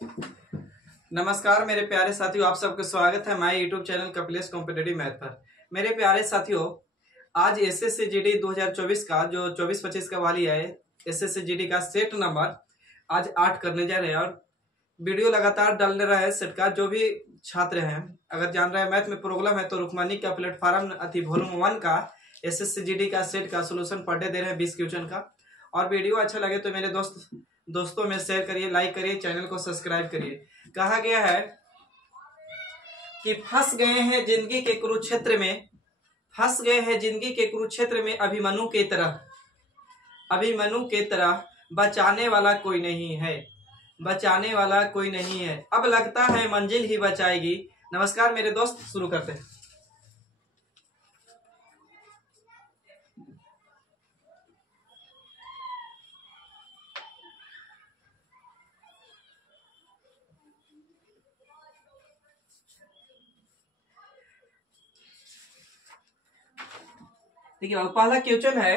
नमस्कार मेरे प्यारे साथियों, आप सबका स्वागत है हमारे YouTube channel Kapilesh competitive math पर। मेरे प्यारे साथियों, आज एसएससी जीडी 2024 का जो 24-25 का वाली है, एसएससी जीडी का सेट नंबर आज 8 करने जा रहे हैं और वीडियो लगातार डालने रहे हैं। सेट का जो भी छात्र हैं, अगर जान रहे हैं मैथ में प्रॉब्लम है तो रुकमानी का प्लेटफॉर्म वॉल्यूम 1 का एसएससी जीडी का सेट का सोल्यूशन पर डे दे रहे हैं 20 क्वेश्चन का। और वीडियो अच्छा लगे तो मेरे दोस्तों में शेयर करिए, लाइक करिए, चैनल को सब्सक्राइब करिए। कहा गया है कि फंस गए हैं जिंदगी के कुरुक्षेत्र में, फंस गए हैं जिंदगी के कुरुक्षेत्र में अभिमन्यु के तरह बचाने वाला कोई नहीं है, बचाने वाला कोई नहीं है, अब लगता है मंजिल ही बचाएगी। नमस्कार मेरे दोस्त, शुरू करते हैं। देखिए पहला क्वेश्चन है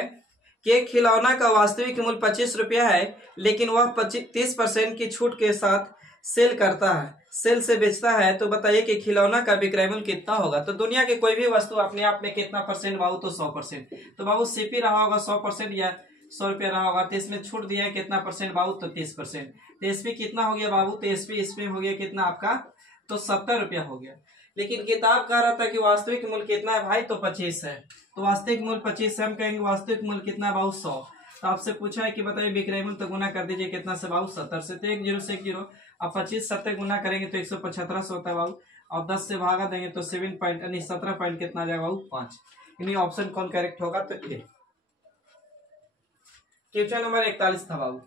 कि एक खिलौना का वास्तविक मूल्य 25 रुपया है, लेकिन वह 30% की छूट के साथ सेल करता है, सेल से बेचता है, तो बताइए कि खिलौना का विक्रय मूल्य कितना होगा। तो दुनिया की कोई भी वस्तु अपने आप में कितना परसेंट बाबू, तो 100%। तो बाबू सीपी रहा होगा 100% या 100 रुपया रहा होगा, तो इसमें छूट दिया है कितना परसेंट बाबू, तो 30%। तो एसपी कितना हो गया बाबू, तो एसपी इसमें हो गया कितना आपका, तो 70 रुपया हो गया। लेकिन किताब कह रहा था कि वास्तविक मूल्य कितना है भाई, तो 25 है। तो वास्तविक मूल्य 25 है, हम कहेंगे वास्तविक मूल्य कितना है बाबू, 100। तो आपसे पूछा है कि बताइए विक्रय मूल्य, तो गुना कर दीजिए कितना से बाबू, 70 से। तो 1 0 से 1 0। अब 25 70 गुना करेंगे तो 175 होता है बाबू। और 10 से भागा देंगे तो 7 पॉइंट यानी 17 पॉइंट कितना आ जाएगा बाबू, 5। यानी ऑप्शन कौन करेक्ट होगा, तो ए। क्वेश्चन नंबर 41 था बाबू।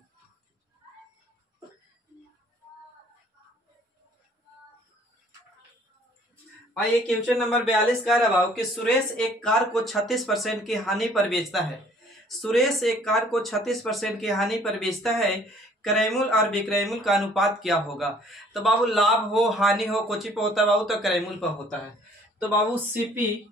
आइए क्वेश्चन नंबर 42 कह रहा बाबू कि सुरेश एक कार को 36% की हानि पर बेचता है। सुरेश एक कार को 36% की हानि पर बेचता है, क्रयमूल्य और विक्रयमूल्य का अनुपात क्या होगा। तो बाबू लाभ हो हानि हो कुछ पे होता है बाबू, तो क्रयमूल्य पर होता है। तो बाबू सीपी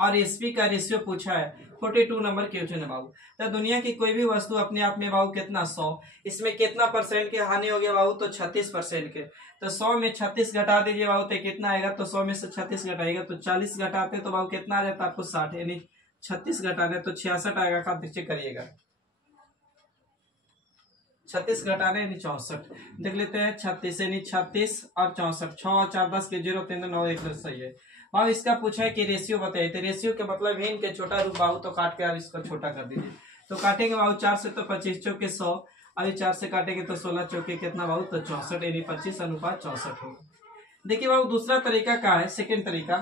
और एसपी का रेशियो पूछा है। 42 नंबर क्वेश्चन है बाबू। तो दुनिया की कोई भी वस्तु अपने आप में बाबू कितना, 100, इसमें कितना परसेंट की हानि हो गया बाबू, तो 36% के। तो 100 में 36 घटा दीजिए बाबू, तो कितना आएगा, तो 100 में से 36 घटाएगा तो 40 घटाते तो बाबू कितना आ जाता है आपको, 60। यानी 36 घटाने तो 66 आएगा, का दृष्टि करिएगा। 36 घटाने यानी 64। देख लेते हैं 36 यानी 36 और 64, 6 और 4 10 के 0 3 9 1 सही है। अब इसका पूछा है कि रेशियो बताइए। तो रेशियो के मतलब है इनके छोटा रूप बाबू, तो काट के आप इसको छोटा कर दीजिए। तो काटेंगे बाबू 4 से तो 25 चौके 100, अभी 4 से काटेंगे तो 16 चौके कितना बाबू, तो 64 यानी 25:64 होगा। देखिए बाबू दूसरा तरीका क्या है, सेकेंड तरीका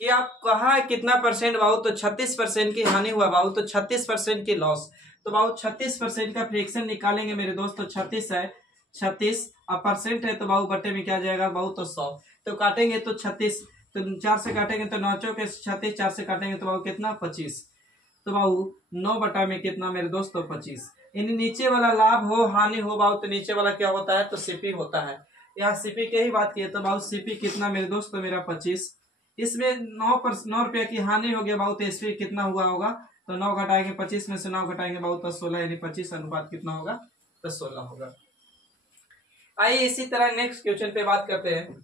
कि आप कहा कितना परसेंट बाबू, तो 36% की हानि हुआ बाबू, तो 36% की लॉस। तो बाबू 36% का फ्रैक्शन निकालेंगे मेरे दोस्त, तो 36 है, 36 और परसेंट है, तो बाबू बट्टे में क्या जाएगा बाबू, तो 100। तो काटेंगे तो 36, तो 4 से काटेंगे तो 9 चौके 36, 4 से काटेंगे तो बाबू कितना, 25। तो बाबू 9 बटा में कितना मेरे दोस्त, तो 25। यानी नीचे वाला लाभ हो हानि हो बाबू, तो नीचे वाला क्या होता है, तो सीपी होता है। यहाँ सीपी की ही बात की है, तो बाबू सीपी कितना मेरे दोस्त, तो मेरा 25। इसमें 9 रुपया की हानि हो गया बाबू, तो इसमें कितना हुआ होगा, तो 9 घटाएंगे 25 में से 9 घटाएंगे बाबू, तो 16 यानी 25 अनुपात कितना होगा, तो 16 होगा। आइए इसी तरह नेक्स्ट क्वेश्चन पे बात करते हैं।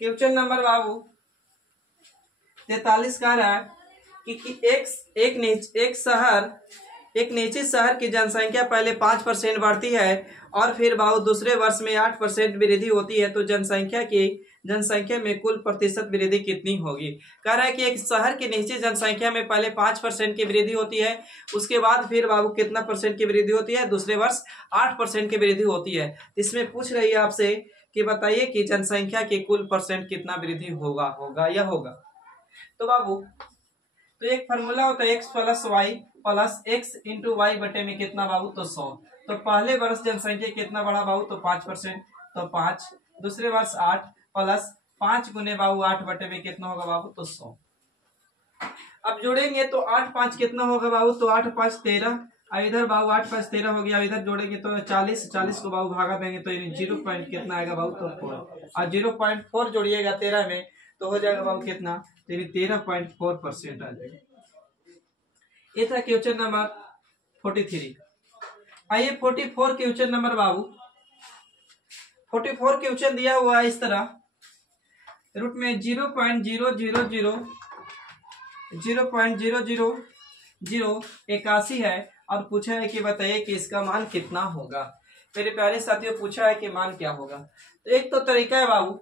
क्वेश्चन नंबर बाबू 43 कह रहा है कि एक निश्चित शहर की जनसंख्या पहले 5% बढ़ती है और फिर बाबू दूसरे वर्ष में 8% वृद्धि होती है, तो जनसंख्या में कुल प्रतिशत वृद्धि कितनी होगी। कह रहा है कि एक शहर की निश्चित जनसंख्या में पहले 5% की वृद्धि होती है, उसके बाद फिर बाबू कितना परसेंट की वृद्धि होती है, दूसरे वर्ष 8% की वृद्धि होती है। इसमें पूछ रही है आपसे कि बताइए कि जनसंख्या के कुल परसेंट कितना वृद्धि होगा या होगा। तो बाबू तो एक फॉर्मूला होता है x plus Y plus X into Y बटे में कितना बाबू, तो 100। तो पहले वर्ष जनसंख्या कितना बढ़ा बाबू, तो 5%, तो 5। दूसरे वर्ष 8 प्लस 5 गुने बाबू 8 बटे में कितना होगा बाबू, तो 100। अब जोड़ेंगे तो 8 5 कितना होगा बाबू, तो 8 5 13। अब इधर बाबू 8 5 13 हो गया, इधर जोड़ेंगे तो 40 को बाबू भागा देंगे तो 0 पॉइंट कितना आएगा बाबू, तो 4। और 0.4 जोड़िएगा 13 में तो हो जाएगा बाबू कितना, 13.4% आ जाएगा। ये था क्वेश्चन नंबर 43। आइए 44 क्वेश्चन नंबर बाबू। 44 क्वेश्चन दिया हुआ है इस तरह, रूट में 0.000 है और पूछा है कि बताइए कि इसका मान कितना होगा। मेरे प्यारे साथियों, पूछा है कि मान क्या होगा। तो एक तो तरीका है बाबू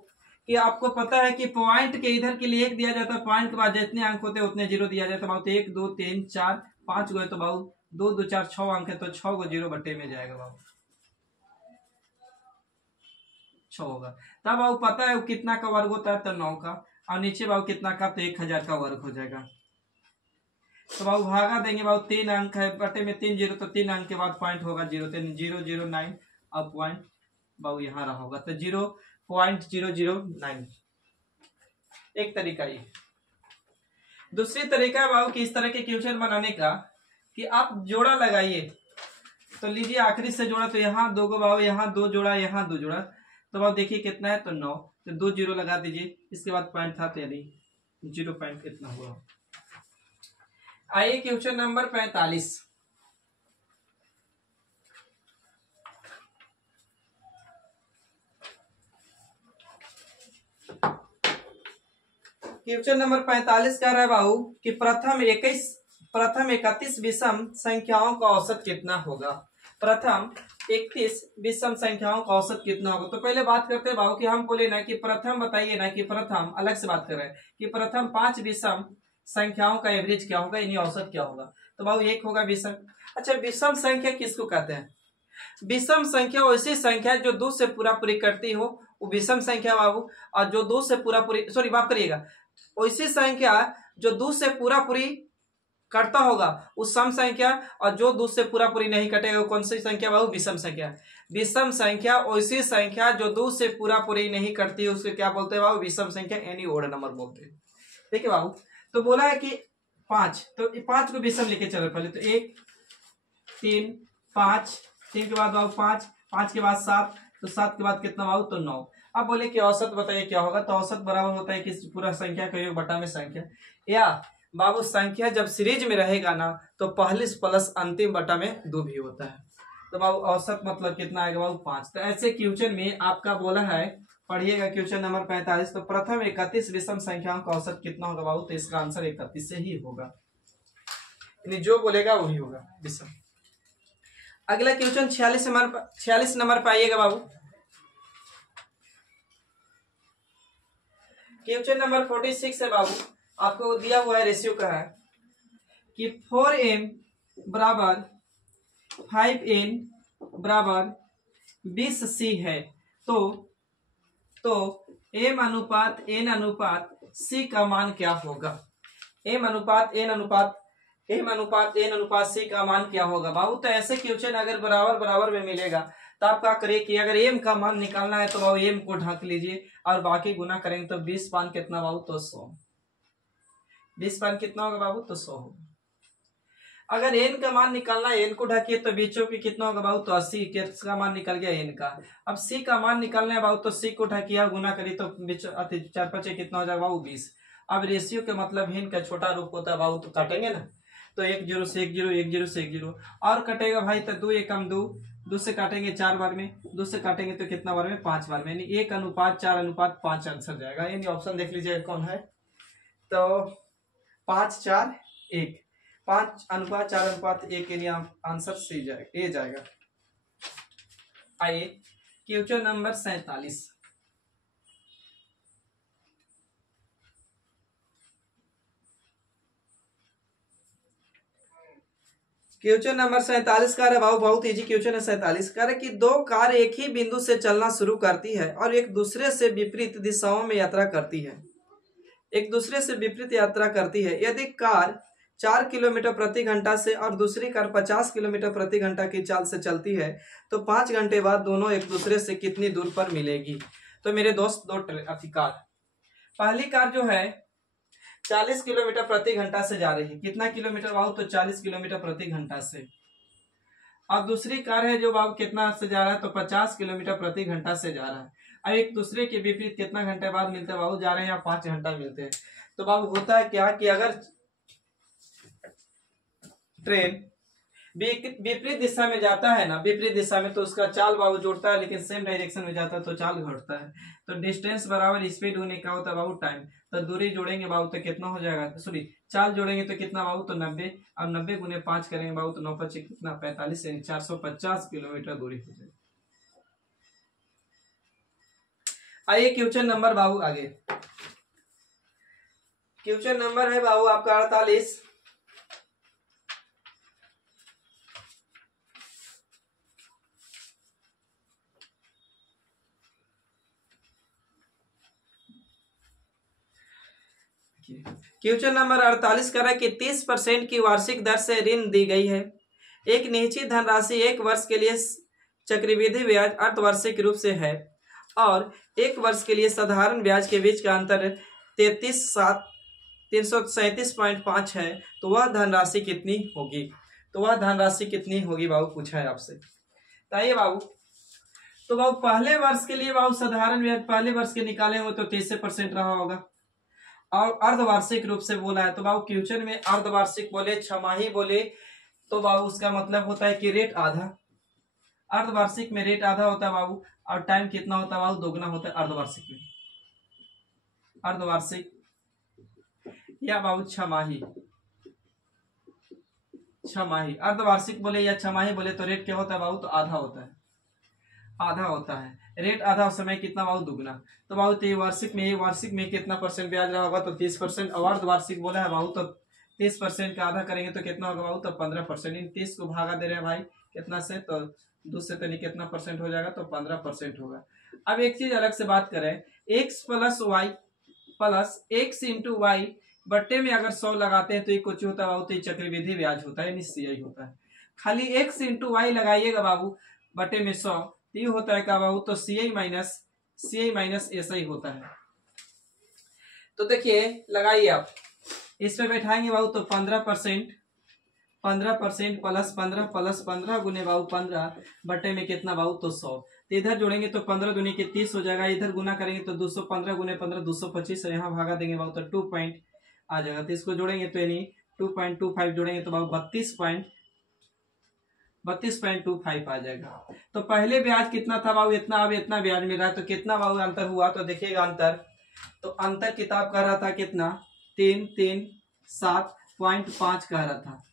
कि आपको पता है कि पॉइंट के इधर के लिए 1 दिया जाता है, पॉइंट के बाद जितने अंक होते हैं उतने 0 दिया जाता है बाबू। तो 1 2 3 4 5 गए तो बाबू 2 2 4 6 अंक है, तो 6 को 0 बट्टे में जाएगा बाबू, 6 होगा। तब बाबू पता है वो कितना का वर्ग होता है, तो 9 का, और नीचे बाबू कितना का, तो 1000 का वर्ग हो जाएगा। तो बाबू भागा देंगे बाबू, 3 अंक है बटे में 3 0, तो 3 अंक के बाद पॉइंट होगा 0, 009 अब पॉइंट बाबू यहाँ रहा होगा, तो 0.009 एक तरीका ये। दूसरी तरीका है बाबू कि इस तरह के क्वेश्चन बनाने का कि आप जोड़ा लगाइए। तो लीजिए आखिरी से जोड़ा, तो यहाँ 2 को बाबू, यहाँ 2 जोड़ा, यहाँ 2 जोड़ा, तो बाबू देखिए कितना है, तो 9, तो 2 0 लगा दीजिए, इसके बाद पॉइंट था, तो यानी 0 पॉइंट कितना हुआ। आइए क्वेश्चन नंबर 45। क्वेश्चन नंबर 45 कह रहा है बाबू कि प्रथम 31 विषम संख्याओं का औसत कितना होगा। प्रथम 31 विषम संख्याओं का औसत कितना होगा। तो पहले बात करते हैं बाबू कि हम बोले ना कि प्रथम बताइए ना, कि प्रथम अलग से बात कर रहे हैं कि प्रथम 5 विषम संख्याओं का एवरेज क्या होगा, यानी औसत क्या होगा। तो बाबू 1 होगा विषम। अच्छा, विषम संख्या किसको कहते हैं? विषम संख्या वैसी संख्या जो 2 से पूरा पूरी करती हो, वो विषम संख्या बाबू। और जो 2 से पूरा पूरी, सॉरी माफ करिएगा, वैसी संख्या जो 2 से पूरा पूरी कटता होगा उस सम संख्या, और जो 2 से पूरा पूरी नहीं कटेगा वो कौन सी संख्या बाबू? विषम संख्या। विषम संख्या वैसी संख्या जो 2 से पूरा पूरी नहीं करती है, उसको क्या बोलते हैं बाबू? विषम संख्या, यानी ओड नंबर बोलते हैं। देखिए बाबू, तो बोला है कि 5, तो 5 को विषम लेके चलो पहले, तो 1 3 5, 3 के बाद बाबू 5, 5 के बाद 7, तो 7 के बाद कितना बाबू? तो 9। अब बोले कि औसत बताइए क्या होगा। तो औसत बराबर होता है कि पूरा संख्या का योग बटा में संख्या, या बाबू संख्या जब सीरीज में रहेगा ना तो पहले प्लस अंतिम बटा में 2 भी होता है। तो बाबू औसत मतलब कितना आएगा बाबू? 5। तो ऐसे क्वेश्चन में आपका बोला है, पढ़िएगा क्वेश्चन नंबर 45। तो प्रथम 31 विषम संख्याओं का औसत कितना होगा बाबू? तो इसका आंसर 31 से ही होगा, यानी जो बोलेगा वही होगा विषम। अगला क्वेश्चन 46 नंबर पे आइएगा बाबू। क्वेश्चन नंबर 46 है बाबू, आपको दिया हुआ है, रेशियो का है कि 4m बराबर 5n बराबर 20c है। तो m अनुपात n अनुपात c का मान क्या होगा? m अनुपात n अनुपात c का मान क्या होगा बाबू? तो ऐसे क्वेश्चन अगर बराबर बराबर में मिलेगा तो आप क्या करिए कि अगर m का मान निकालना है तो बाबू m को ढक लीजिए और बाकी गुना करेंगे, तो 20 पान कितना बाबू? तो 100। 20 पान कितना होगा बाबू? तो 100 होगा। अगर n का मान निकालना है, n को ढकिए, तो बीचों की कितना होगा बाबू? तो 80 का मान निकल गया n का। अब c का मान निकालना है बाबू, तो c को ढकिए गुना करिए, तो बीच 4 5 कितना हो जाएगा बाबू? 20। अब रेशियो के मतलब भिन्न का छोटा रूप होता है बाबू, तो काटेंगे ना, तो 1 0 से 1 0, 1 0 से 1 0 और कटेगा भाई, तो 2 1 2, 2 से काटेंगे 4 बार में, 2 से काटेंगे तो कितना बार में? 5 बार में, यानी 1 अनुपात 4 अनुपात 5 आंसर जाएगा। यानी ऑप्शन देख लीजिए कौन है, तो 5 4 1, 5 अनुपात 4 अनुपात 1, यानी आंसर सी जाएगा, ए जाएगा। आइए क्वेश्चन नंबर 47। क्वेश्चन नंबर 47 का है बाबू, बहुत इजी क्वेश्चन है। 47 का है कि 2 कार एक ही बिंदु से चलना शुरू करती है और एक दूसरे से विपरीत दिशाओं में यात्रा करती है। एक दूसरे से विपरीत यात्रा करती है। यदि कार 4 किलोमीटर प्रति घंटा से और दूसरी कार 50 किलोमीटर प्रति घंटा की चाल से चलती है, तो 5 घंटे बाद दोनों एक दूसरे से कितनी दूर पर मिलेगी? तो मेरे दोस्त, दो कार, पहली कार जो है 40 किलोमीटर प्रति घंटा से जा रही है। कितना किलोमीटर बाबू? तो 40 किलोमीटर प्रति घंटा से। अब दूसरी कार है जो बाबू कितना से जा रहा है? तो 50 किलोमीटर प्रति घंटा से जा रहा है। अब एक दूसरे के विपरीत कितना घंटे बाद मिलते हैं बाबू? जा रहे हैं या 5 घंटा मिलते हैं। तो बाबू होता है क्या कि अगर ट्रेन विपरीत दिशा में जाता है ना, विपरीत दिशा में, तो उसका चाल बाबू जोड़ता है, लेकिन सेम डायरेक्शन में जाता है तो चाल घटता है। तो डिस्टेंस बराबर स्पीड होने का होता है बाबू टाइम। तो दूरी जोड़ेंगे बाबू तो कितना हो जाएगा, सॉरी चाल जोड़ेंगे तो कितना बाबू, तो 90, और 90 गुने 5 करेंगे बाबू तो 9 पच्चीस कितना 45, यानी 450 किलोमीटर दूरी हो जाएगी। आइए क्वेश्चन नंबर बाबू आगे। क्वेश्चन नंबर है बाबू आपका 48। क्वेश्चन नंबर 48 कर रहा है कि 30% की वार्षिक दर से ऋण दी गई है। एक निश्चित धनराशि 1 वर्ष के लिए चक्रवृद्धि ब्याज अर्धवार्षिक रूप से है और 1 वर्ष के लिए साधारण ब्याज के बीच का अंतर 337.5 है, तो वह धनराशि कितनी होगी? तो वह धनराशि कितनी होगी बाबू, पूछा है आपसे। बताइए बाबू। तो बाबू पहले वर्ष के लिए बाबू साधारण ब्याज पहले वर्ष के निकाले हो तो 30% रहा होगा, और अर्धवार्षिक रूप से बोला है तो बाबू क्वेश्चन में अर्धवार्षिक बोले, छमाही बोले, तो बाबू उसका मतलब होता है कि रेट आधा। अर्धवार्षिक में रेट आधा होता है बाबू, और टाइम कितना होता है बाबू, दोगुना होता है अर्धवार्षिक में। अर्धवार्षिक या बाबू छमाही, छमाही अर्धवार्षिक बोले या छमाही बोले तो रेट क्या होता है बाबू, तो आधा होता है, आधा होता है रेट आधा, समय कितना बाबू, दुगना। तो बाबू तो वार्षिक में कितना परसेंट ब्याज रहा होगा, तो 30%। और अर्धवार्षिक बोला है बाबू तो 30% का आधा करेंगे तो कितना होगा बाबू, तो 15%। इन 30 को भागा दे रहे हैं भाई कितना से, तो 2 से तो नहीं कितना परसेंट हो जाएगा, तो 15% होगा। अब एक चीज अलग से बात करें, x plus Y plus x into Y बट्टे में अगर 100 लगाते हैं तो ये कुछ होता है बाबू, तो ये चक्रवृद्धि ब्याज होता है, CI होता है। खाली x इंटू वाई लगाइएगा बाबू बट्टे में 100, ये होता है क्या बाबू, तो CI माइनस SI होता है। तो देखिए लगाइए आप, इसमें बैठाएंगे बाबू तो 15% प्लस 15 गुने बाबू 15 बट्टे में कितना बाबू, तो 100। तो इधर जोड़ेंगे तो 15 दुनी के 30 हो जाएगा, इधर गुना करेंगे तो 215 गुने 15 225, यहाँ भागा देंगे बाबू तो 2 पॉइंट आ जाएगा। तो इसको जोड़ेंगे तो यानी 2.25 जोड़ेंगे तो बाबू 32.25 आ जाएगा। तो पहले ब्याज कितना था बाबू, इतना, अब इतना ब्याज मिल रहा है, तो कितना बाबू अंतर हुआ, तो देखिएगा अंतर, तो अंतर किताब कह रहा था कितना, 337.5 कह रहा था,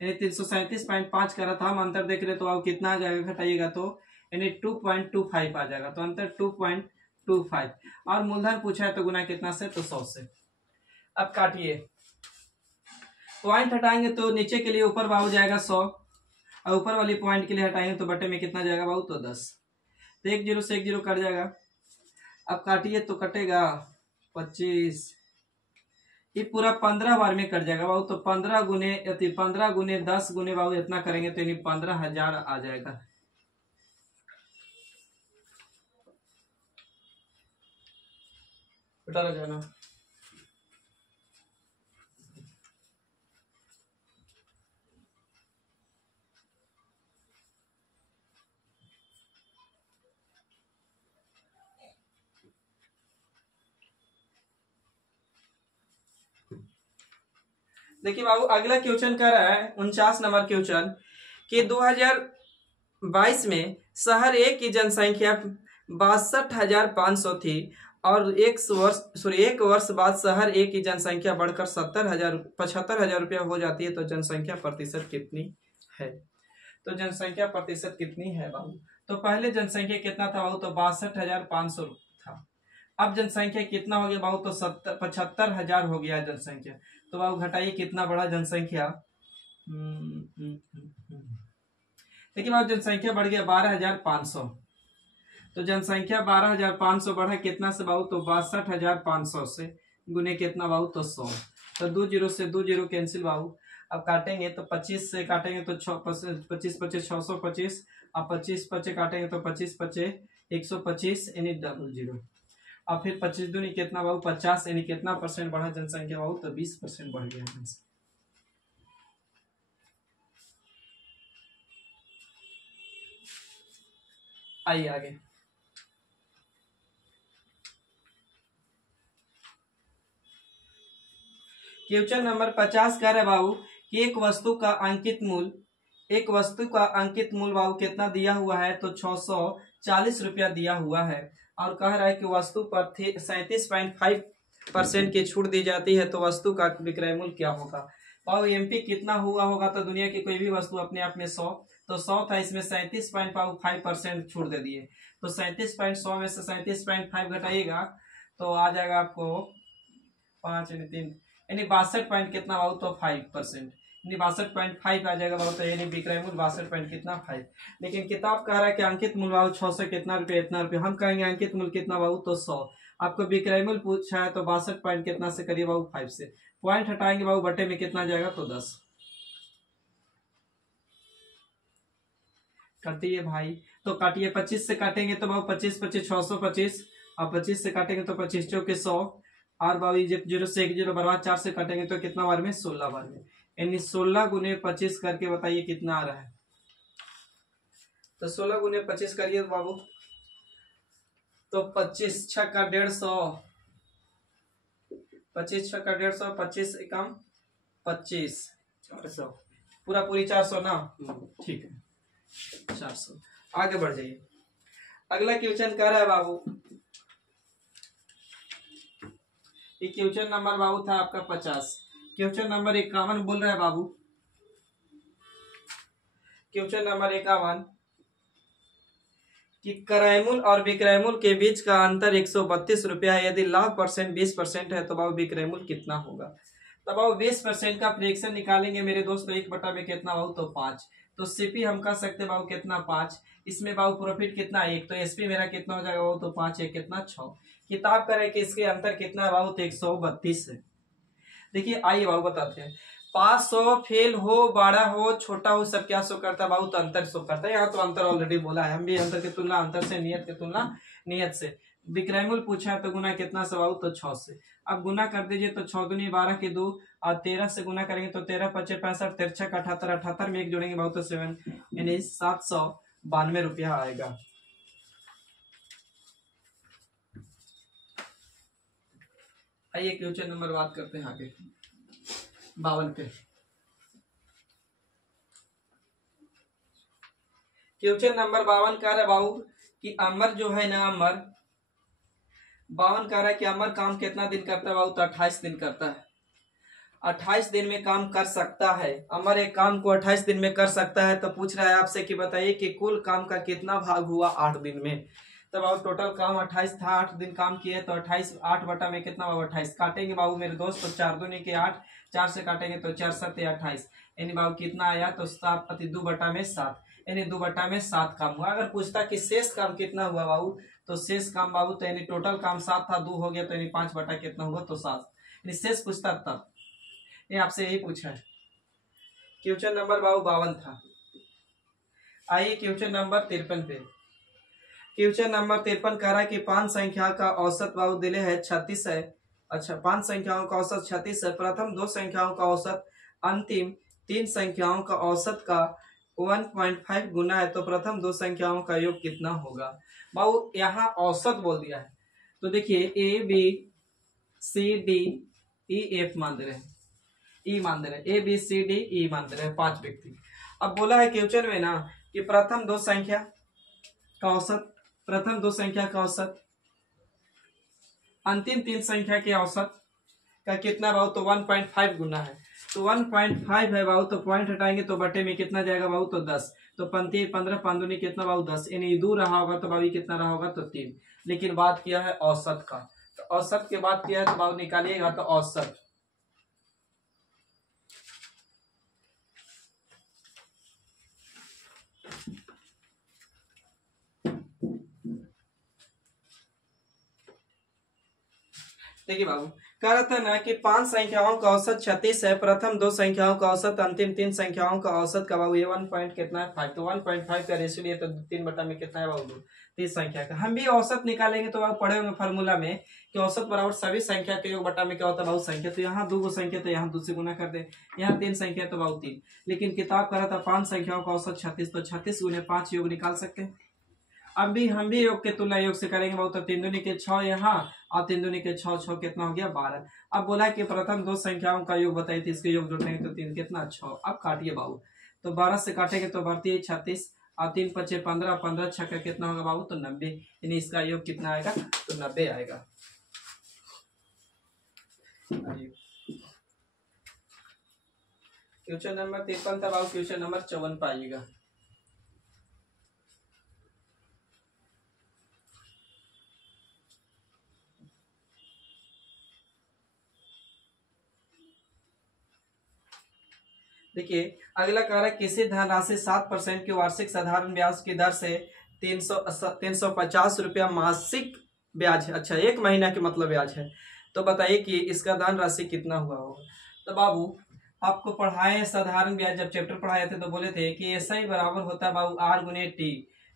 यानी 337.5 कह रहा था, हम अंतर देख रहे तो बाबू कितना आ जाएगा, घटाइएगा तो यानी 2.25 आ जाएगा, तो अंतर 2.25। और मूलधन पूछा है तो गुना कितना से, तो 100 से। अब काटिए, पॉइंट हटाएंगे तो नीचे के लिए ऊपर बाबू जाएगा 100, और ऊपर वाली पॉइंट के लिए हटाएंगे तो बटे में कितना जाएगा बाबू, तो 10। तो 1 0 से 1 0 कट जाएगा। अब काटिए तो कटेगा 25, ये पूरा 15 बार में कट जाएगा बाबू, तो 15 गुने 10 गुने बाबू इतना करेंगे तो यानी 15,000 आ जाएगा। बेटा रह जाना। देखिए बाबू अगला क्वेश्चन कर रहा है 49 नंबर क्वेश्चन कि 2022 में शहर ए की जनसंख्या 62,500 थी और एक वर्ष बाद शहर ए की जनसंख्या बढ़कर 75,000 रुपया हो जाती है, तो जनसंख्या प्रतिशत कितनी है? तो जनसंख्या प्रतिशत कितनी है बाबू? तो पहले जनसंख्या कितना था बाबू, तो 62,500 था। अब जनसंख्या कितना हो गया बाबू, तो 75,000 हो गया जनसंख्या। तो बाबू घटाइए कितना बढ़ा जनसंख्या, देखिए बाबू जनसंख्या बढ़ गया 12,500, तो जनसंख्या 12,500 बढ़ा कितना से बाबू, तो 62,500 से गुने कितना बाबू, तो 100। तो 2 0 से 2 0 कैंसिल बाबू। अब काटेंगे तो 25 से काटेंगे तो 25 25 625, अब 25 25 काटेंगे तो 25 25 125 यानी 00, और फिर 25 दूनी कितना बाबू 50, यानी कितना परसेंट बढ़ा जनसंख्या बाबू, तो 20% बढ़ गया जनसंख्या। आइए आगे, क्वेश्चन नंबर 50 कह रहे बाबू कि एक वस्तु का अंकित मूल्य बाबू कितना दिया हुआ है, तो 640 रुपया दिया हुआ है। और कह रहा है कि वस्तु पर 37.5% की छूट दी जाती है, तो वस्तु का विक्रय मूल्य क्या होगा। बाबू एमपी कितना हुआ होगा, तो दुनिया की कोई भी वस्तु अपने आप में 100, तो 100 था, इसमें 37.5% छूट दे दिए, तो 37.100 में से 37.5 घटाइएगा तो आ जाएगा आपको 5 यानी 3 यानी 62 पॉइंट कितना बाबू, तो 5%, यानी 62.5 आ जाएगा बाबू, तो यानी विक्रय मूल्य 62 पॉइंट कितना 5। लेकिन किताब कह रहा है कि अंकित मूल्य बाबू 600 कितना रुपये, इतना रुपये, हम कहेंगे अंकित मूल्य कितना बाबू, तो 100। आपको विक्रय मूल्य पूछा है तो 62 पॉइंट कितना से करिए बाबू, 5 से, पॉइंट हटाएंगे बाबू, बटे में कितना जाएगा, तो 10। काटिए भाई, तो काटिए, 25 से काटेंगे तो बाबू 25 25 625, और 25 से काटेंगे तो 25 चौके 100, और बाबू जब 0 से 1 0 बर्बाद, 4 से काटेंगे तो कितना बार में, 16 बार में, यानी 16 गुने 25 करके बताइए कितना आ रहा है। तो 16 गुने 25 करिए बाबू, तो 25 छक्का 150, 25 छक्का 150, 25 एकम 25, 400, पूरा पूरी 400 ना, ठीक है 400। आगे बढ़ जाइए, अगला क्वेश्चन कह रहा है बाबू, ये क्वेश्चन नंबर बाबू था आपका 50। क्वेश्चन नंबर 51 बोल रहा है बाबू, क्वेश्चन नंबर 51 कि क्रय मूल्य और विक्रय मूल्य के बीच का अंतर 132 रुपया है, यदि लाभ परसेंट 20% है तो बाबू विक्रय मूल्य कितना होगा। तो बाबू 20% का फ्रैक्शन निकालेंगे मेरे दोस्त, तो 1 बटा में कितना बाबू, तो 5, तो सीपी हम कह सकते बाबू कितना 5, इसमें बाबू प्रॉफिट कितना 1, तो एसपी मेरा कितना हो जाएगा बाबू, तो 5 1 कितना 6। किताब करे कि इसके अंतर कितना है बाबू, तो 132 है। देखिए आइए बाबू बताते हैं, पास हो, फेल हो, बड़ा हो, छोटा हो, सब क्या शो करता है बाबू, तो अंतर शो करता है। यहाँ तो अंतर ऑलरेडी बोला है, हम भी अंतर की तुलना अंतर से, नियत की तुलना नियत से। विक्रय मूल्य पूछा है तो गुना कितना से बाबू, तो 6 से। अब गुना कर दीजिए, तो 6 दूनी 12 के 2, और 13 से गुना करेंगे तो 13 5 65, 13 78, 78 में 1 जोड़ेंगे बाबू, तो 7 यानी 792 रुपया आएगा। आइए क्वेश्चन नंबर बात करते हैं आगे, 52 पे। क्वेश्चन नंबर 52 कह रहा है बाबू कि अमर जो है ना, अमर 52 कह रहा है कि अमर काम कितना दिन करता है बाबू, तो 28 दिन करता है। 28 दिन में काम कर सकता है, अमर एक काम को 28 दिन में कर सकता है, तो पूछ रहा है आपसे कि बताइए कि कुल काम का कितना भाग हुआ 8 दिन में। तो बाबू टोटल काम 28 था, 8 दिन काम किए, तो 28 8 बटा में कितना बाबू, 28 काटेंगे बाबू मेरे दोस्त, तो 4 दूनी के 8, 4 से काटेंगे तो 4 7 28, यानी बाबू कितना आया, तो 7 अति 2 बटा में 7, यानी 2 बटा में 7 काम हुआ। अगर पूछता कि शेष काम कितना हुआ बाबू, तो शेष काम बाबू, तो यानी टोटल काम 7 था, 2 हो गया, तो यानी 5 बटा कितना हुआ, तो 7, यानी शेष पूछता तब। ये आपसे यही पूछा है। क्वेश्चन नंबर बाबू 52 था। आइए क्वेश्चन नंबर 53 पे। क्वेश्चन नंबर 53 कह रहा है कि 5 संख्या का औसत बाबू दिले है 36 है। अच्छा, 5 संख्याओं का औसत 36 है। प्रथम 2 संख्याओं का औसत अंतिम 3 संख्याओं का औसत का 1.5 गुना है, तो प्रथम 2 संख्याओं का योग कितना होगा। बाबू यहाँ औसत बोल दिया है, तो देखिए A B C D E F मान दे रहे हैं, ई मान दे रहे हैं, ए बी सी डी ई मान दे रहे हैं, 5 व्यक्ति। अब बोला है क्वेश्चन में ना कि प्रथम 2 संख्या का औसत, प्रथम 2 संख्या का औसत, अंतिम 3 संख्या के औसत का कितना बाबू, तो 1.5 गुना है, तो 1.5 है बाबू, तो पॉइंट हटाएंगे तो बटे में कितना जाएगा बाबू, तो 10, तो 15 15 कितना बाबू 10, यानी 2 रहा होगा तो बाबू कितना रहा होगा, तो 3। लेकिन बात किया है औसत का, तो औसत के बात किया है तो बाबू निकालिएगा, तो औसत देखिए बाबू कह रहा था ना कि 5 संख्याओं का औसत 36 है, प्रथम 2 संख्याओं का औसत, अंतिम 3 संख्याओं का औसत का बाबू ये 1 पॉइंट कितना है 5, तो 1.5 का रेशियो लिए, तो 3 बटा में कितना है बाबू 30 संख्या का। हम भी औसत निकालेंगे तो बाबू पढ़े होंगे फार्मूला में कि औसत बराबर सभी संख्या के योग बटा में क्या होता है बाबू संख्या, तो यहाँ 2 संख्या, तो यहाँ 2 से गुना कर दे, यहाँ 3 संख्या तो बाबू 3। लेकिन किताब कह रहा था 5 संख्याओं का औसत 36, तो 36 गुने 5 योग निकाल सकते हैं। अब भी हम भी योग के तुलना योग से करेंगे बाबू, तो 3 दूनी के 6 यहाँ और 3 दूनी के 6, 6 कितना हो गया 12। अब बोला कि प्रथम दो संख्याओं का योग बताइए, तो इसके योग जोड़ेंगे तो 3 कितना 6। अब काटिए बाबू, तो 12 से काटेंगे तो बढ़ती है 36 और 3 पचे 15, 15 छक्का कितना होगा बाबू, तो 90। यानी इसका योग कितना आएगा, तो 90 आएगा। क्वेश्चन नंबर 53 था बाबू, क्वेश्चन नंबर 54 पाइएगा। देखिए अगला कह रहा है किसी धनराशि 7% की वार्षिक साधारण ब्याज की दर से 350 रुपया मासिक ब्याज, अच्छा 1 महीना के मतलब ब्याज है, तो बताइए कि इसका धनराशि कितना हुआ होगा। तो बाबू आपको पढ़ाए साधारण ब्याज, जब चैप्टर पढ़ाए थे तो बोले थे कि ऐसा ही बराबर होता है बाबू R गुने T।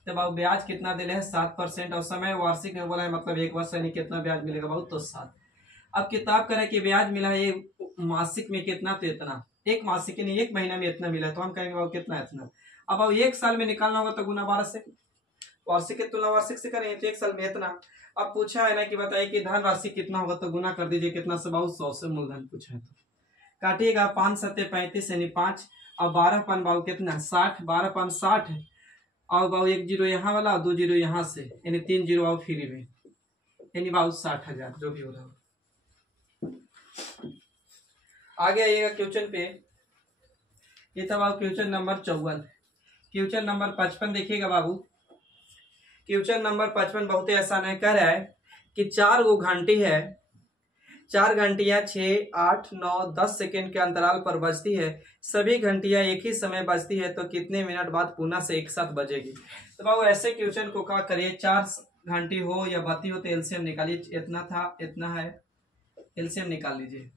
तो बाबू ब्याज कितना दिले है 7% और समय वार्षिक में बोला है, मतलब 1 वर्ष यानी कितना ब्याज मिलेगा बाबू, तो 7। अब किताब करें कि ब्याज मिला है मासिक में कितना, तो इतना, एक मासिक नहीं 1 महीना में इतना मिला है, तो हम कहेंगे बाबू कितना इतना। अब 1 साल में निकालना होगा तो गुना 12 से, वार्षिक की तुलना वार्षिक से करेंगे तो 1 साल में इतना। अब पूछा है ना कि बताइए कि धन राशि कितना होगा, तो गुना कर दीजिए कितना से बाबू 100 से, मूलधन पूछा है तो काटिएगा 5 सत्ते 35 यानी 5 और 12 पान बाबू कितना 60, 12 पान 60 और बाबू 1 जीरो यहाँ वाला 2 जीरो यहाँ से, यानी 3 जीरो बाबू फ्री में, यानी बाबू 60,000 जो भी हो रहा। आगे आइएगा क्वेश्चन पे, ये था बाबू क्वेश्चन नंबर 54। क्वेश्चन नंबर 55 देखिएगा बाबू, क्वेश्चन नंबर 55 बहुत ही आसान है। कह रहा है कि 4 गो घंटी है, 4 घंटियां 6, 8, 9, 10 सेकेंड के अंतराल पर बजती है, सभी घंटियां एक ही समय बजती है, तो कितने मिनट बाद पुनः से एक साथ बजेगी। तो बाबू ऐसे क्वेश्चन को क्या करिए, 4 घंटी हो या बत्ती हो तो एलसीएम निकालिए, इतना था इतना है, एलसीएम निकाल लीजिए।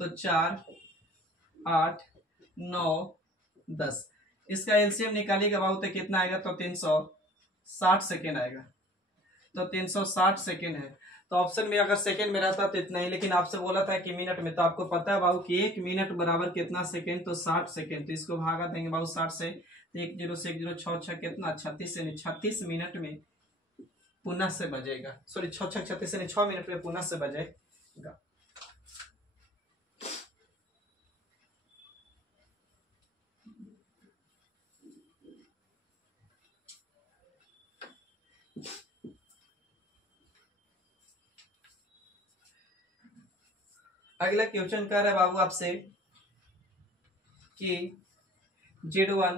तो 4, 8, 9, 10, इसका एलसीएम निकालिएगा बाबू तो कितना आएगा, तो 360 सेकेंड आएगा। तो 360 सेकेंड है, तो ऑप्शन में अगर सेकेंड में रहता तो इतना ही, लेकिन आपसे बोला था कि मिनट में, तो आपको पता है बाबू कि 1 मिनट बराबर कितना सेकेंड, तो 60 सेकेंड। तो इसको भागा देंगे बाबू 60 से, तो 1 0 से 1 0 6 6 कितना 36, यानी 36 मिनट में पुनः से बजेगा, सॉरी 6 6 36 यानी 6 मिनट में पुनः से बजेगा। अगला क्वेश्चन कर रहा है बाबू आपसे कि Z1,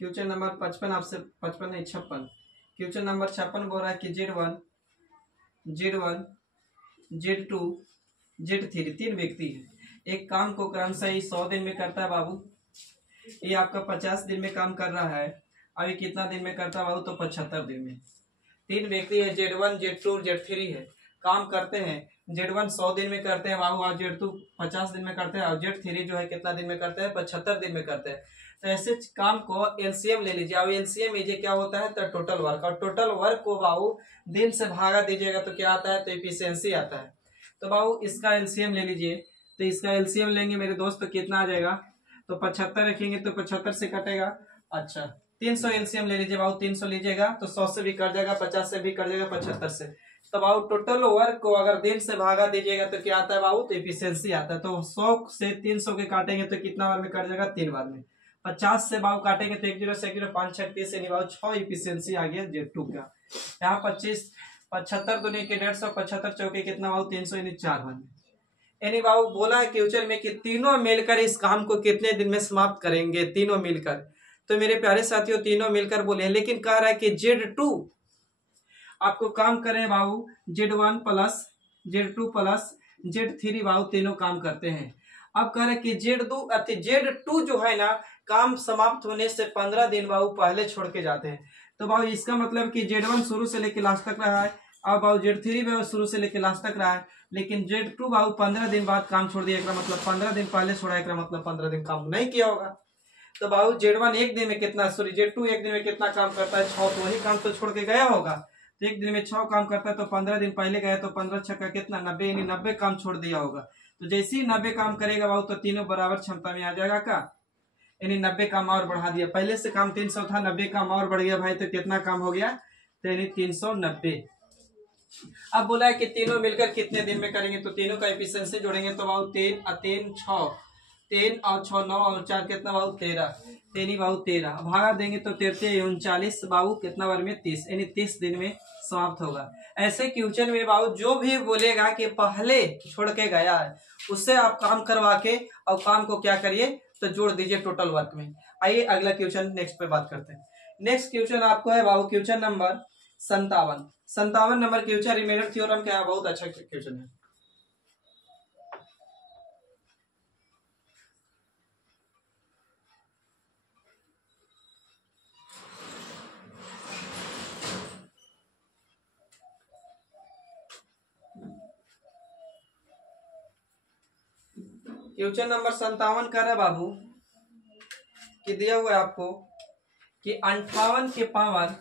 क्वेश्चन नंबर 55 आपसे 55 नहीं 56, क्वेश्चन नंबर 56 बोल रहा है कि Z1, Z2, Z3 3 व्यक्ति है, एक काम को क्रमशः 100 दिन में करता है बाबू, ये आपका 50 दिन में काम कर रहा है, अभी कितना दिन में करता है बाबू, तो 75 दिन में। 3 व्यक्ति है, Z1, Z2, Z3 है, काम करते हैं, Z1 100 दिन में करते हैं बाबू, और Z2 50 दिन में करते हैं, और Z3 जो है कितना दिन में करते हैं, 75 दिन में करते हैं। तो ऐसे काम को एलसीएम ले लीजिए, अब एलसीएम लीजिए क्या होता है, तो टोटल वर्क, और टोटल वर्क को बाबू दिन से भागा दीजिएगा तो क्या आता है, तो एफिशिएंसी आता है। तो बाबू इसका एलसीएम ले लीजिए, तो इसका एलसीएम लेंगे मेरे दोस्त तो कितना आ जाएगा, तो 75 रखेंगे तो 75 से कटेगा, अच्छा 300 एलसीएम ले लीजिए बाबू, 300 लीजिएगा तो 100 से भी कट जाएगा, 50 से भी कट जाएगा, 75 से। तो बाबू टोटल वर्क को अगर दिन से भागा दीजिएगा तो क्या आता है बाबू, तो एफिशिएंसी आता है। तो 100 से 300 के काटेंगे तो कितना बार में कट जाएगा, 3 बार में। 50 से बाबू काटेंगे तो 1 0 से 1 0 5 6 30 से बाबू 6 एफिशिएंसी आ गया Z2 का। यहाँ 25 75 दूनी के 150, 75 चौके कितना बाबू 300, यानी 4 बार में। यानी बाबू बोला है क्वेश्चन में कि तीनों मिलकर इस काम को कितने दिन में समाप्त करेंगे, तीनों मिलकर। तो मेरे प्यारे साथियों तीनों मिलकर बोले, लेकिन कह रहा है कि Z2 आपको काम करें बाबू, Z1 plus Z2 plus Z3 बाबू तीनों काम करते हैं। अब कह रहे हैं कि Z2 जो है ना, काम समाप्त होने से 15 दिन बाबू पहले छोड़ के जाते हैं। तो बाबू इसका मतलब कि Z1 शुरू से लेकर लास्ट तक रहा है, अब बाबू Z3 भी शुरू से लेकर लास्ट तक रहा है, लेकिन Z2 बाबू 15 दिन बाद काम छोड़ दिया, मतलब 15 दिन पहले छोड़ा, मतलब 15 दिन काम नहीं किया होगा। तो बाबू Z1 एक दिन में कितना, सॉरी Z2 एक दिन में कितना काम करता है, 6, तो वही काम तो छोड़ के गया होगा। तो एक दिन में 6 काम करता है, तो 15 दिन पहले गया, तो 15 छक्का कितना 90, यानी 90 काम छोड़ दिया होगा। तो जैसे ही 90 काम करेगा बाबू तो तीनों बराबर क्षमता में आ जाएगा का, यानी 90 काम और बढ़ा दिया, पहले से काम 300 था, 90 काम और बढ़ गया भाई, तो कितना काम हो गया, तो यानी 390। अब बोला है कि तीनों मिलकर कितने दिन में करेंगे, तो तीनों का एफिशिएंसी जोड़ेंगे तो बाबू 3 और 3 6, 3 और 6 9 और 4 कितना बाबू 13, 3 बाबू 13, भागा देंगे तो 33 39 बाबू कितना बार में 30, यानी 30 दिन में समाप्त होगा। ऐसे क्वेश्चन में बाबू जो भी बोलेगा कि पहले छोड़ के गया है उससे आप काम करवा के और काम को क्या करिए तो जोड़ दीजिए टोटल वर्क में। आइए अगला क्वेश्चन नेक्स्ट पे बात करते हैं। नेक्स्ट क्वेश्चन आपको है बाबू क्वेश्चन नंबर 57 नंबर क्वेश्चन रिमेंडर थ्योरम का है, बहुत अच्छा क्वेश्चन है। क्वेश्चन नंबर 57 कर रहा है बाबू कि दिया हुआ है आपको कि 58 के पावर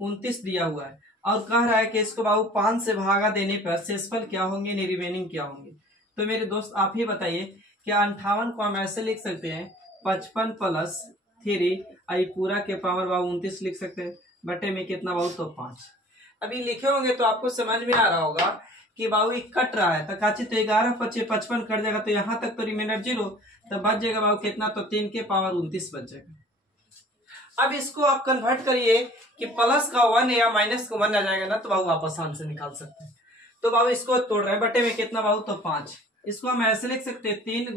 29 दिया हुआ है और कह रहा है कि इसको बाबू 5 से भागा देने पर शेषफल क्या होंगे, रिमेनिंग क्या होंगे। तो मेरे दोस्त आप ही बताइए कि 58 को हम ऐसे लिख सकते हैं 55 प्लस 3 आई पूरा के पावर बाबू 29 लिख सकते हैं, बटे में कितना बाबू तो 5। अभी लिखे होंगे तो आपको समझ में आ रहा होगा कि बाबू ये कट रहा है, तो काची तो 11 25 55 कट जाएगा, तो यहाँ तक तो रिमाइंडर 0, तो बच जाएगा बाबू कितना, तो 3 के पावर 29 बच जाएगा। अब इसको आप कन्वर्ट करिए कि प्लस का 1 या माइनस का 1 आ जाएगा ना, तो बाबू आप आसान से निकाल सकते हैं। तो बाबू इसको तोड़ रहे हैं, बटे में कितना बाबू तो 5। इसको हम ऐसे लिख सकते हैं 3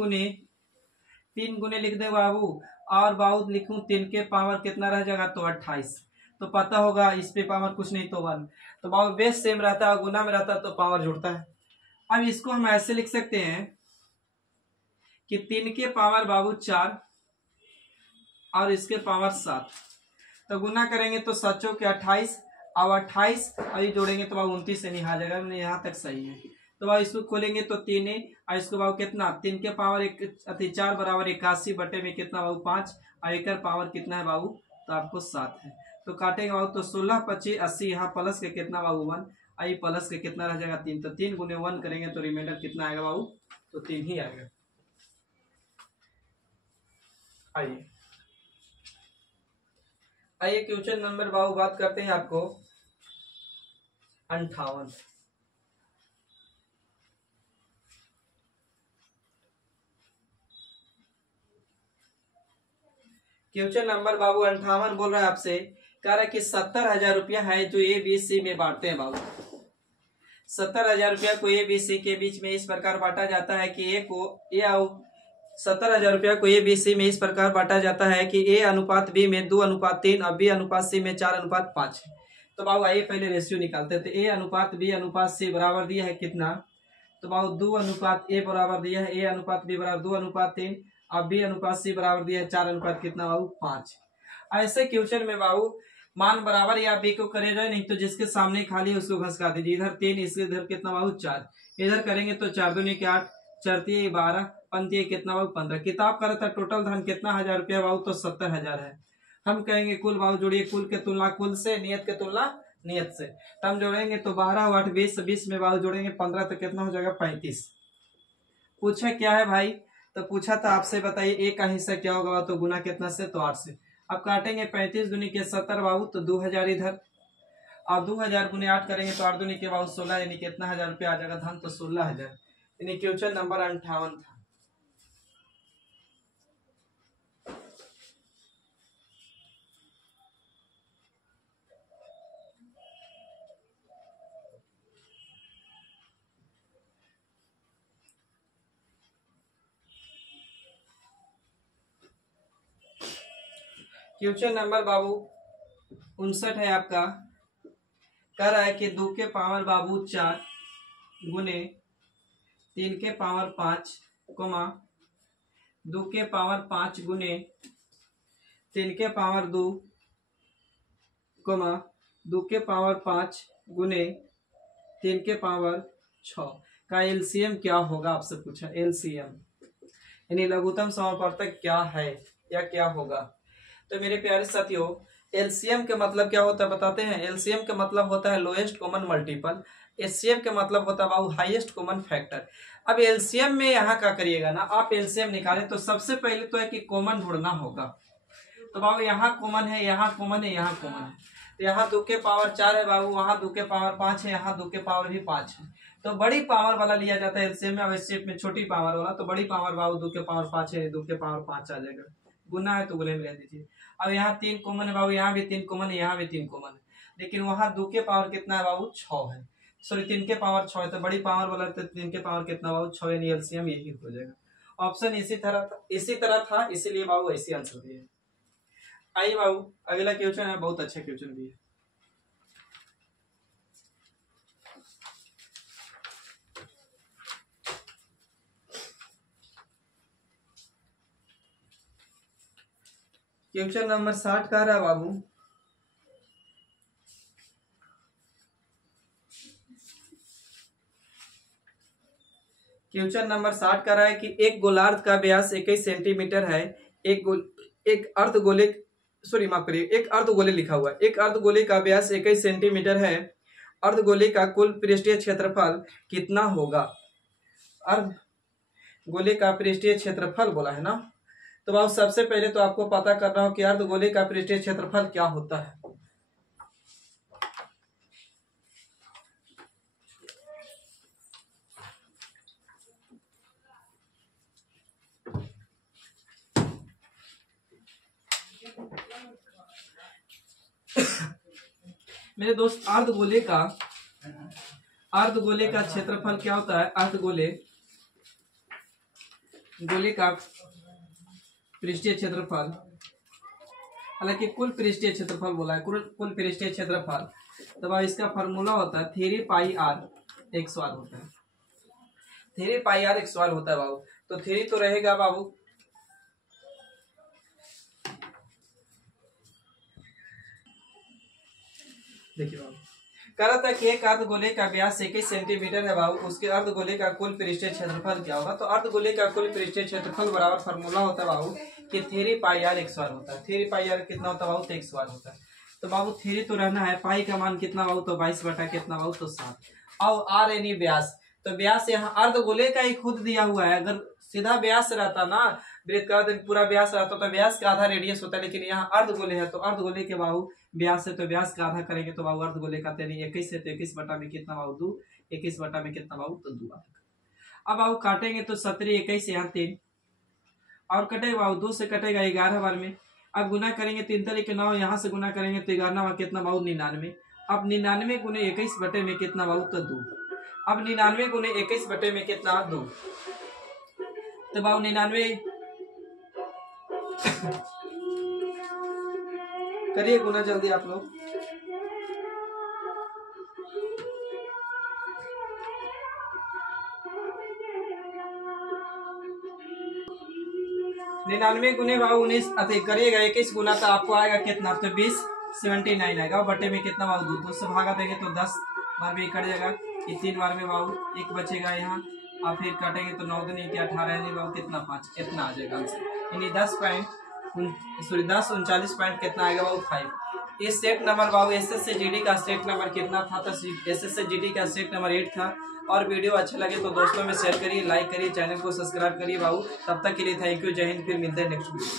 गुने लिख दे बाबू, और बाबू लिखूं 3 के पावर कितना रह जाएगा तो 28। तो पता होगा इस पे पावर कुछ नहीं तो 1, तो बाबू बेस सेम रहता है, गुना में रहता है तो पावर जुड़ता है। अब इसको हम ऐसे लिख सकते हैं कि 3 के पावर बाबू 4 और इसके पावर 7, तो गुना करेंगे तो 7 के 28 और 28 अभी जोड़ेंगे तो बाबू 29 से नहीं आ जाएगा, यहाँ तक सही है। तो बाबू इसको खोलेंगे तो 3 और इसको बाबू कितना 3 के पावर 4 बराबर 81 बटे में कितना बाबू 5 और एक पावर कितना है बाबू तो आपको 7 है। तो काटेंगे बाबू तो 16 25 80, यहाँ प्लस के कितना बाबू 1 आई प्लस के कितना रह जाएगा 3, तो 3 गुने 1 करेंगे तो रिमाइंडर कितना आएगा बाबू तो 3 ही आएगा। आइए क्वेश्चन नंबर बाबू बात करते हैं आपको 58। क्वेश्चन नंबर बाबू 58 बोल रहा है आपसे, कह रहा है कि 70,000 रुपया है जो ए बी सी में बांटते हैं बाबू। 70,000 रुपया को ए बी सी के बीच में इस प्रकार बांटा जाता है कि ए को ए आओ 70,000 रुपया को ए बी सी में इस प्रकार बांटा जाता है कि ए अनुपात बी में 2:3 और बी अनुपात सी में 4:5। तो बाबू आइए पहले रेशियो निकालते हैं। तो ए अनुपात बी अनुपात सी बराबर दिया है कितना, तो बाबू 2 अनुपात ए बराबर दिया है ए अनुपात बी बराबर 2:3 और बी अनुपात सी बराबर दिया है 4 अनुपात कितना बाबू 5। ऐसे क्वेश्चन में बाबू मान बराबर या बी को करे जाए, नहीं तो जिसके सामने खाली है उसको घसका दीजिए। इधर 3 इसके इधर कितना बाबू 4, इधर करेंगे तो 4 दूनी के 8 4 12 पंती कितना बाबू 15। किताब का रहता है टोटल धन कितना 1000 रुपया बाबू तो 70,000 है। हम कहेंगे कुल बाबू जोड़िए, कुल के तुलना कुल से, नियत के तुलना नियत से, तो हम जोड़ेंगे तो 12 8 20 20 में बाबू जोड़ेंगे 15 तो कितना हो जाएगा 35। पूछा क्या है भाई, तो पूछा था आपसे बताइए ए का हिस्सा क्या होगा, तो गुना कितना से तो 8 से। अब काटेंगे 35 दूनी के 70 बाबू तो 2000 इधर, और 2000 गुने 8 करेंगे तो 8 दूनी के बाबू 16 यानी कितना 1000 रुपया आ जाएगा धन तो 16,000। यानी क्वेश्चन नंबर 58 था। क्वेश्चन नंबर बाबू 59 है आपका, कह रहा है कि 2 के पावर बाबू 4 गुने 3 के पावर 5 कोमा 2 के पावर 5 गुने 3 के पावर 2 कोमा 2 के पावर 5 गुने 3 के पावर 6 का एलसीएम क्या होगा, आपसे पूछा एलसीएम यानी लघुत्तम समापवर्तक क्या है या क्या होगा। तो मेरे प्यारे साथियों एलसीएम के मतलब क्या होता है बताते हैं। एलसीएम का मतलब होता है लोएस्ट कॉमन मल्टीपल, एचसीएफ का मतलब होता है बाबू हाईएस्ट कॉमन फैक्टर। अब एलसीएम में यहाँ क्या करिएगा ना, आप एलसीएम निकाले तो सबसे पहले तो है कि कॉमन ढूंढना होगा। तो बाबू यहाँ कॉमन है, यहाँ कॉमन है, यहाँ कॉमन है, तो यहाँ 2 के पावर 4 है बाबू, वहाँ 2 के पावर 5 है, यहाँ 2 के पावर भी 5 है। तो बड़ी पावर वाला लिया जाता है एलसीएम में, अब एचसीएफ में छोटी पावर वाला। तो बड़ी पावर बाबू 2 के पावर 5 है, 2 के पावर 5 आ जाएगा, गुना है तो गुने में ले दीजिए। अब यहाँ 3 कॉमन है बाबू, यहाँ भी 3 कॉमन है, यहाँ भी 3 कॉमन है, लेकिन वहाँ 2 के पावर कितना है बाबू 6 है, सॉरी 3 के पावर 6 है, तो बड़ी पावर वाला तो 3 के पावर कितना बाबू 6, यानी एलसीएम यही हो जाएगा। ऑप्शन इसी तरह था, इसीलिए बाबू ऐसी आंसर दिए। आइए बाबू अगला क्वेश्चन है, बहुत अच्छा क्वेश्चन भी है। क्वेश्चन नंबर 60 का रहा बाबू, क्वेश्चन नंबर 60 का रहा है कि एक गोलार्ध का व्यास 21 सेंटीमीटर है, एक अर्धगोले, सॉरी माफ करिए, एक अर्धगोले लिखा हुआ है, एक अर्धगोले का व्यास 21 सेंटीमीटर है, अर्धगोले का कुल पृष्ठीय क्षेत्रफल कितना होगा? अर्धगोले का पृष्ठीय क्षेत्रफल बोला है ना, तो बाबू सबसे पहले तो आपको पता करना हो कि अर्धगोले का पृष्ठीय क्षेत्रफल क्या होता है। मेरे दोस्त अर्धगोले का क्षेत्रफल क्या होता है? अर्धगोले का पृष्ठीय क्षेत्रफल, हालांकि कुल पृष्ठीय क्षेत्रफल बोला है, कुल पृष्ठीय क्षेत्रफल, तो अब इसका फॉर्मूला होता है 3 पाई आर एक स्क्वायर होता है, 3 पाई आर एक स्क्वायर होता है बाबू। तो 3 तो रहेगा बाबू, देखिए बाबू कह रहा था कि एक अर्धगोले का व्यास 21 सेंटीमीटर है बाबू, उसके अर्धगोले का कुल पृष्ठीय क्षेत्रफल क्या होगा? तो अर्धगोले का कुल पृष्ठीय क्षेत्रफल बराबर फॉर्मूला होता है बाबू कि 3 पाई आर एक स्क्वायर होता है। 3 पाई आर कितना होता है बाबू? तो एक स्क्वायर होता है। तो बाबू 3 तो रहना है, पाई का मान कितना बाबू? तो 22 बटा कितना बाबू? तो 7। और आर यानी व्यास, तो व्यास यहाँ अर्धगोले का ही खुद दिया हुआ है। अगर सीधा व्यास रहता ना, वृत्त का पूरा व्यास रहता तो व्यास का आधा रेडियस होता है, लेकिन यहाँ अर्धगोले है तो अर्धगोले के बाबू व्यास है तो व्यास का आधा करेंगे तो बाबू अर्धगोले का 21 है तो 21 बटा में कितना बाबू? 2। 21 बटा में कितना बाबू? तो 2। अब बाबू काटेंगे तो 17 21 यहाँ 3 और कटेगा बाबू 2 से कटेगा 11 बार में। अब गुना करेंगे 3 तरीके 9, यहाँ से गुना करेंगे तो 11 बार कितना बाबू? 99। अब 99 गुने 21 बटे में कितना बाबू? तो 2। अब 99 गुने 21 बटे में कितना? 2। तो बाबू 99 करिए गुना जल्दी आप लोग। निन्यानवे गुने बाबू 19 करिएगा 21 गुना तो आपको आएगा कितना? तो 20 79 आएगा। बटे में कितना बाबू? 2 से भागा देंगे तो 10 बार में कट जाएगा, 3 बार में बाबू 1 बचेगा यहाँ। और फिर काटेंगे तो 9 दूनी 18 नहीं बाबू कितना? 5। कितना आ जाएगा आंसर? यानी 10 39 पॉइंट कितना आएगा बाबू? 5। ये सेट नंबर बाबू एसएससी जीडी का सेट नंबर कितना था? तो एसएससी जीडी का सेट नंबर 8 था। और वीडियो अच्छा लगे तो दोस्तों में शेयर करिए, लाइक करिए, चैनल को सब्सक्राइब करिए बाबू। तब तक के लिए थैंक यू, जय हिंद। फिर मिलते हैं नेक्स्ट वीडियो।